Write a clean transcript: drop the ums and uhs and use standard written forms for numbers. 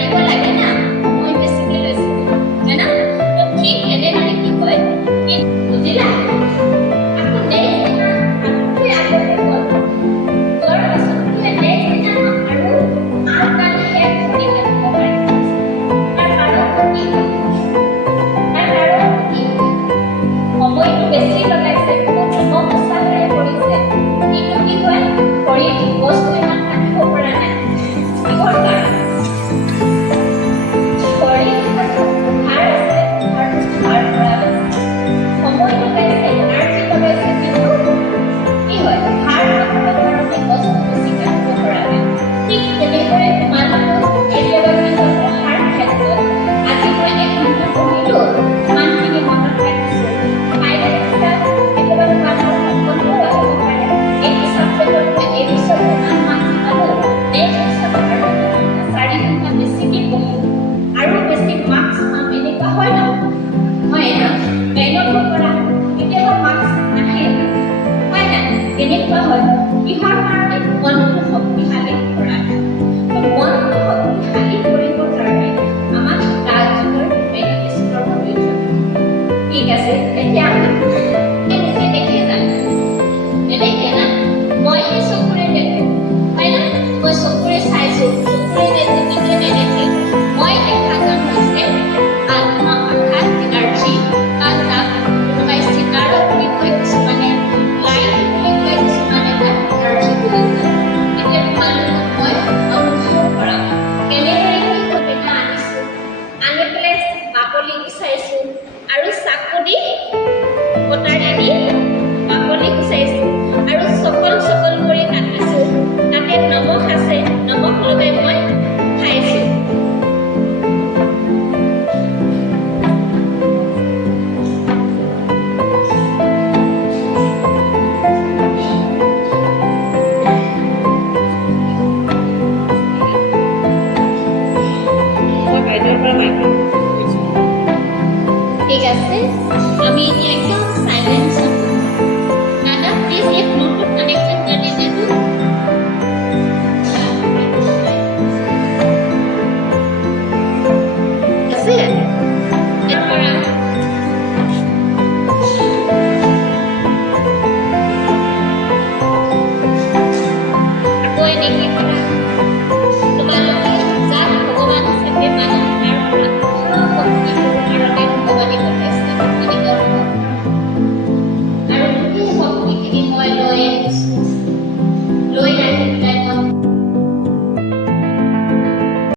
জানিব লাগে না সময় বেছিকে লৈছে হয় না তো ঠিক এনেদৰে কি হয় কি বুজিলা আকৌ নেক্সট দিনা আকৌ আগতে গ'ল যোৱাৰ পাছত কি হয় নেক্সট দিনা আৰু আনকালে শেষ কৰি কাটিব পাৰিছে তাৰ কাৰণটো কি সময়টো বেছি লগাইছে বহুত সমস্যা হৈ পৰিছে কিন্তু কি হয় শৰীৰ বস্তু ইমান কাটিব পৰা নাই কিহৰ কাৰণে শৰীৰ ভাৰ আছে আৰু ভাৰ পৰা সময় লগাইছে এনাৰ্জি লগাইছে কিন্তু কি হয় ভাৰ নথকাৰ কাৰণে বস্তু বেছি কাটিব পৰা নাই ঠিক তেনেদৰে তোমালোকেও কেতিয়াবা কি হয় পঢ়াৰ ক্ষেত্ৰত আজি মই 1 ঘণ্টা পঢ়িলোঁ ইমানখিনি মনত ৰাখিছোঁ ফাইনেল এক্সাম কেতিয়াবা তোমালোকৰ সপোনটো আহিব পাৰে এইটো ছাবজেক্টত মই এই বছৰ ইমান মাৰ্কছ পালোঁ নেক্সট বছৰ আৰু 4 ঘণ্টা বেছিকৈ পঢ়িম আৰু বেছি মাৰ্কছ পাম এনেকুৱা হয় ন হয় না মেহনত কৰা কেতিয়াবা মাৰ্কছ নাহে হয় না এনেকুৱা হয় কিহৰ কাৰণে মনটো শক্তিশালী কৰা মনটো শক্তিশালী কৰিবৰ কাৰণে আমাক ৰাজযোগৰ মেডিটেশ্যনৰ প্ৰয়োজন ঠিক আছে এতিয়া আমি নিজে দেখে যাম নেদেখে না মই সেই চকুৰে দেখোঁ হয় না মই চকুৰে চাইছোঁ চকুৰে নেদেখিলে নেদেখে মই দেখা যাম হৈছে আত্মা অৰ্থাৎ এনাৰ্জি বা তাক কোনোবাই চিতাৰ বুলি কয় কিছুমানে লাইট বুলি কয় কিছুমানে তাক এনাৰ্জি বুলি কয় এতিয়া তোমালোকক মই অনুভৱ কৰাম কেনেদৰে কি সুবিধা আনিছোঁ আনি পেলাই বাকলি গুচাইছোঁ আৰু চাকু দি কটাৰী দি বাকলি গুচাইছোঁ আৰু চকল চকল কৰি কাটিছোঁ তাতে নমখ আছে নমখ লগাই মই খাইছোঁ মই বাইদেউৰ পৰা মাইক্ৰ ঠিক আছে আমি এতিয়া একদম সাইলেন্স दादा प्लीज ये ब्लूटूथ कनेक्शन कर दीजिए तो कैसे हमारा कोई नहीं तुम्हारे जात भगवान से माना